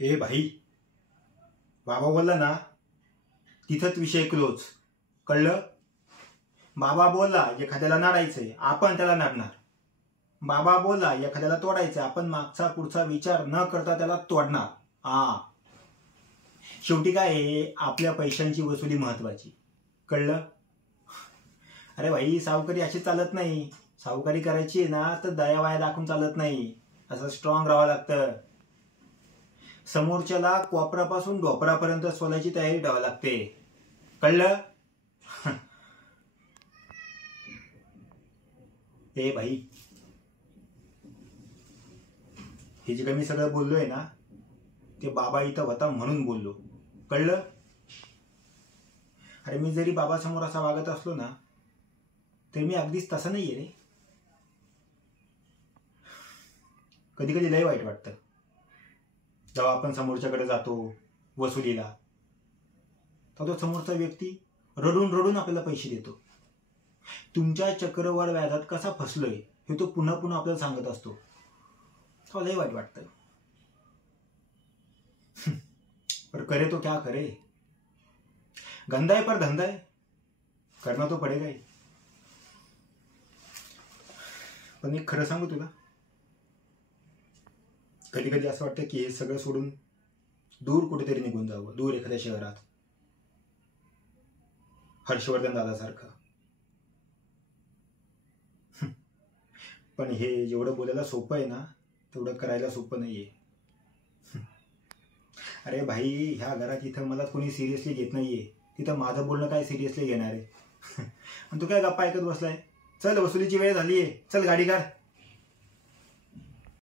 ए भाई, बाबा बोलला ना तिथंच विषय क्लोज. कळलं? बाबा बोलला एखाद्याला नाडायचंय, आपण त्याला नाडणार. बाबा बोलला एखाद्याला तोडायचं, आपण मागचा पुढचा विचार न करता त्याला तोडणार. शेवटी काय आहे, आपल्या पैशांची वसुली महत्वाची. कळलं? अरे भाई, सावकारी अशी चालत नाही. सावकारी करायची ना तर दयावाया दाखवून चालत नाही. असं स्ट्रॉंग राहावं लागतं. समोरच्याला कोपरापासून डोपरापर्यंत सोलायची तयारी ठेवावी लागते. कळलं? ए भाई, हे जे काही मी सगळं बोललोय ना ते बाबा इथं होता म्हणून बोललो. कळलं? अरे मी जरी बाबासमोर असा वागत असलो ना तरी मी अगदीच तसा नाहीये रे. कधी कधी लय वाईट वाटतं जेव्हा आपण समोरच्याकडे जातो वसुलीला, तर तो समोरचा व्यक्ती रडून रडून आपल्याला पैसे देतो. तुमच्या चक्रवाढ व्याजात कसा फसलोय हे तो पुन्हा पुन्हा आपल्याला सांगत असतो. तो लय वाईट वाटतं. पर करे तो क्या करे, गंदा है पर धंधा है, करना तो पडेगा ही. पण एक खरं सांगू तुला, कधी कधी असं वाटतं की हे सगळं सोडून दूर कुठेतरी निघून जावं, दूर एखाद्या शहरात, हर्षवर्धन दादासारखं. पण हे जेवढं बोलायला सोपं आहे ना तेवढं करायला सोपं नाहीये. अरे भाई, ह्या घरात इथं मला कोणी सिरियसली घेत नाहीये, तिथं माझं बोलणं काय सिरियसली घेणार आहे. आणि तू काय गप्पा ऐकत बसलाय? चल, वसुलीची वेळ झालीये, चल गाडी काढ.